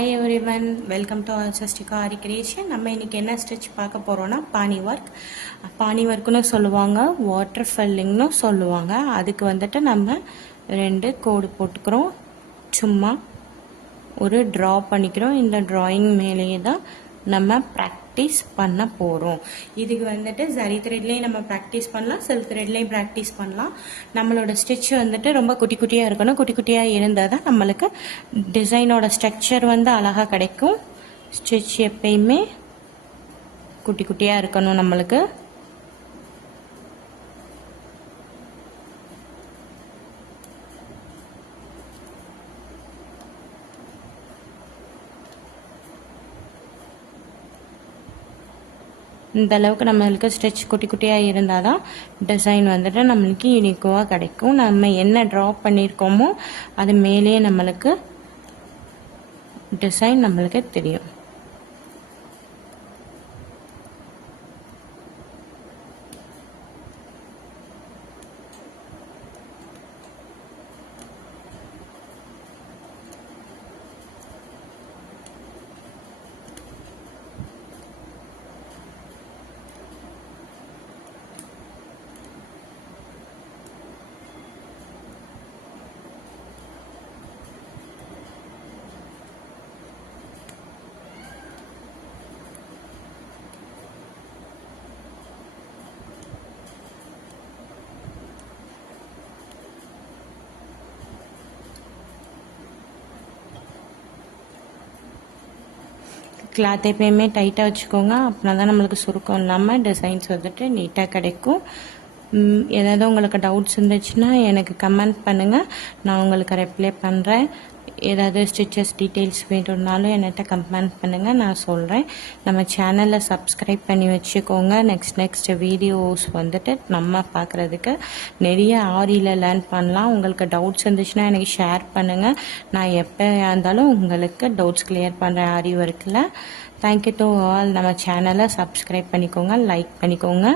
Hi everyone, welcome to our Swastika Ari Creation. நம்ம இன்னைக்கு என்ன ஸ்டிச் பார்க்க போறோம்னா பானி ஒர்க்னு சொல்லுவாங்க, வாட்டர் ஃபில்லிங்னு சொல்லுவாங்க. அதுக்கு வந்துட்டு நம்ம ரெண்டு கோடு போட்டுக்கிறோம், சும்மா ஒரு ட்ரா பண்ணிக்கிறோம். இந்த டிராயிங் மேலேயே தான் நம்ம ப்ராக்டிஸ் பண்ண போகிறோம். இதுக்கு வந்துட்டு ஜரி த்ரெட்லேயே நம்ம ப்ராக்டிஸ் பண்ணலாம், சில்க் த்ரெட்லேயும் ப்ராக்டிஸ் பண்ணலாம். நம்மளோட ஸ்டிச் வந்துட்டு ரொம்ப குட்டி குட்டியாக இருக்கணும். குட்டி குட்டியாக இருந்தால் தான் நம்மளுக்கு டிசைனோட ஸ்ட்ரக்சர் வந்து அழகாக கிடைக்கும். ஸ்டிச் எப்பயுமே குட்டி குட்டியாக இருக்கணும் நம்மளுக்கு. இந்த அளவுக்கு நம்மளுக்கு ஸ்டிச் குட்டி குட்டியாக இருந்தால் தான் டிசைன் வந்துட்டு நம்மளுக்கு யூனிக்காக கிடைக்கும். நம்ம என்ன ட்ரா பண்ணியிருக்கோமோ அது மேலேயே நம்மளுக்கு டிசைன் நம்மளுக்கு தெரியும். கிளாத் எப்பயுமே டைட்டாக வச்சுக்கோங்க, அப்படின்னா தான் நம்மளுக்கு சுருக்கம் இல்லாமல் டிசைன்ஸ் வந்துட்டு நீட்டாக கிடைக்கும். ஏதாவது உங்களுக்கு டவுட்ஸ் இருந்துச்சுன்னா எனக்கு கமெண்ட் பண்ணுங்கள், நான் உங்களுக்கு ரிப்ளை பண்ணுறேன். ஏதாவது ஸ்டிச்சஸ் டீட்டெயில்ஸ் வேணும்னாலும் என்கிட்ட கமெண்ட் பண்ணுங்கள், நான் சொல்கிறேன். நம்ம சேனலை சப்ஸ்கிரைப் பண்ணி வச்சுக்கோங்க. நெக்ஸ்ட் வீடியோஸ் வந்துட்டு நம்ம பார்க்குறதுக்கு நிறைய ஆரியில் லேர்ன் பண்ணலாம். உங்களுக்கு டவுட்ஸ் இருந்துச்சுன்னா எனக்கு ஷேர் பண்ணுங்கள். நான் எப்போ இருந்தாலும் உங்களுக்கு டவுட்ஸ் கிளியர் பண்ணுறேன் ஆரி ஒர்க்கில். Thank you to all. நம்ம சேனலை சப்ஸ்கிரைப் பண்ணிக்கோங்க, லைக் பண்ணிக்கோங்க.